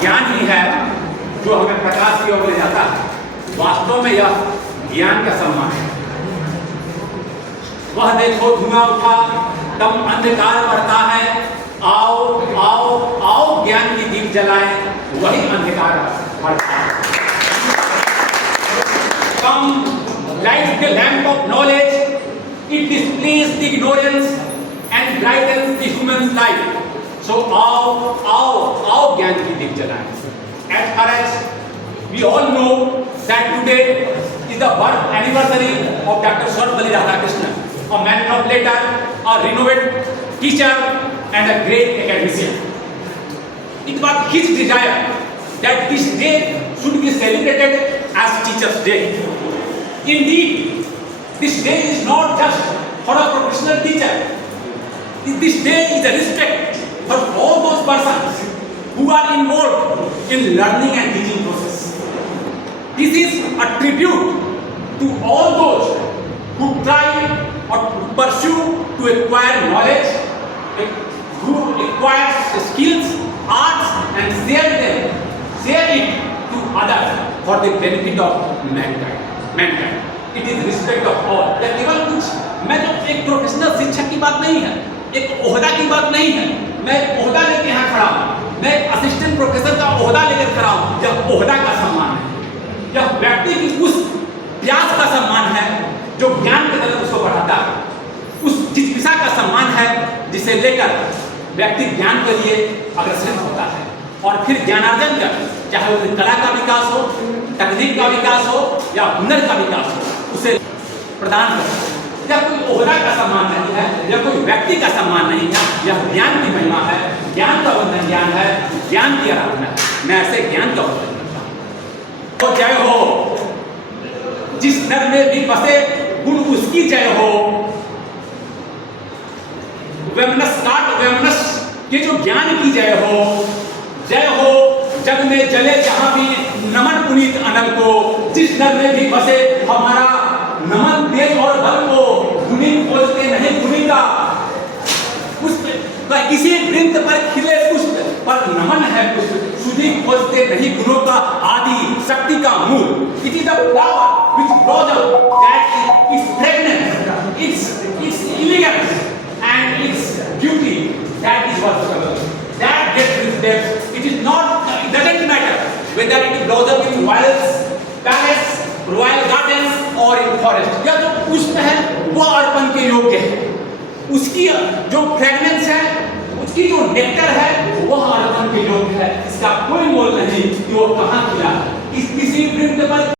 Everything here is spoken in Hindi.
ज्ञान ही है जो हमें प्रकाश की ओर ले जाता है। वास्तव में यह ज्ञान का सम्मान है। वह देखो धुआं उठा तब अंधकार बढ़ता है, आओ आओ आओ ज्ञान की दीप जलाएं, वही अंधकार बढ़ता है। Come light the lamp of knowledge, it displays the ignorance and brightens the human's life. So आओ आओ आओ ज्ञान की दीप जलाएं। As far as we all know that today is the birth anniversary of Dr. Sarvepalli Radhakrishnan, a man of letter, a renowned teacher and a great academician. It was his desire that this day should be celebrated as Teachers' Day. Indeed, this day is not just for a professional teacher. This day is a respect for all those persons who are involved in learning and teaching process. This is a tribute to all those who try or pursue to acquire knowledge, who acquire skills, arts and share it to others for the benefit of mankind. It is respect of all. यह केवल कुछ मैं जो एक प्रोफेशनल शिक्षक की बात नहीं है, एक ओहदा की बात नहीं है, मैं ओहदा लेके यहाँ खड़ा हूँ, मैं असिस्टेंट प्रोफेसर का ओहदा लेकर खड़ा हूँ। यह ओहदा का सम्मान है, यह व्यक्ति की उस प्यास का सम्मान है जो ज्ञान के तरफ उसको बढ़ाता है, उस जिज्ञासा का सम्मान है जिसे लेकर व्यक्ति ज्ञान के लिए अग्रसर होता है और फिर ज्ञानार्जन कर, चाहे वो कला का विकास हो, तकनीक का विकास हो या हुनर का विकास हो, उसे प्रदान करता है। यह कोई ओहदा का सम्मान नहीं है, यह कोई व्यक्ति का सम्मान नहीं है, यह ज्ञान की महिमा है, ज्ञान का वंदन ज्ञान है, ज्ञान की आराधना है। मैं ऐसे ज्ञान का वंदन करता हूँ। तो जय हो, जिस नर में भी बसे गुण उसकी जय हो। वेमनस काट वेमनस के जो ज्ञान की जय हो, जय हो जग में जले जहां भी नमन पुनीत अनल को। जिस नर में भी बसे हमारा नमन तेज और बल को, गुणी खोजते नहीं गुणी का पुष्प, किसी वृंत पर खिले पुष्प पर नमन है पुष्प, सुधी खोजते नहीं गुणों का आदि शक्ति का मूल। It is the flower which blossom that its fragrance, its elegance and its beauty, that is what that gets its depth. It is not, it doesn't matter whether it blossom in royal palace, royal gardens or in forest. यह जो पुष्प है वह अर्पण के योग्य है, उसकी जो फ्रेगनेंस है, उसकी जो नेक्टर है वह अर्पण के योग्य है। इसका कोई मोल नहीं कि वो कहाँ खिला, किसी वृंत पर